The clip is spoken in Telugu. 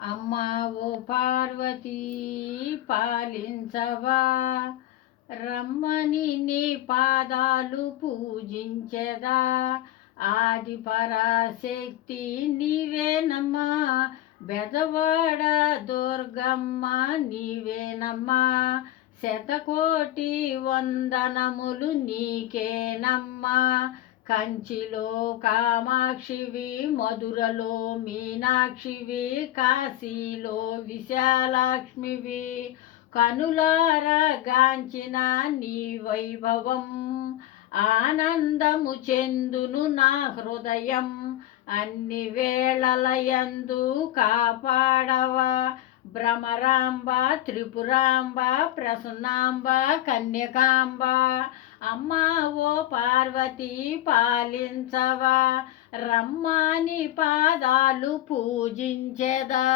అమ్మా ఓ పార్వతీ పాలించవా, రమ్మని నీ పాదాలు పూజించెదా. ఆది పరాశక్తి నీవేనమ్మా, బెజవాడ దుర్గమ్మ నీవేనమ్మా. శతకోటి వందనములు నీకేనమ్మా. కంచిలో కామాక్షివి, మధురలో మీనాక్షివి, కాశీలో విశాలాక్ష్మివి. కనులారా గాంచిన నీ వైభవం, ఆనందము చెందును నా హృదయం. అన్ని వేళలయందు కాపాడవా, భ్రమరాంబ, త్రిపురాంబ, ప్రసన్నాంబ, కన్యకాంబ. అమ్మా ఓ పార్వతీ పాలించవా, రమ్మాని పాదాలు పూజించెదా.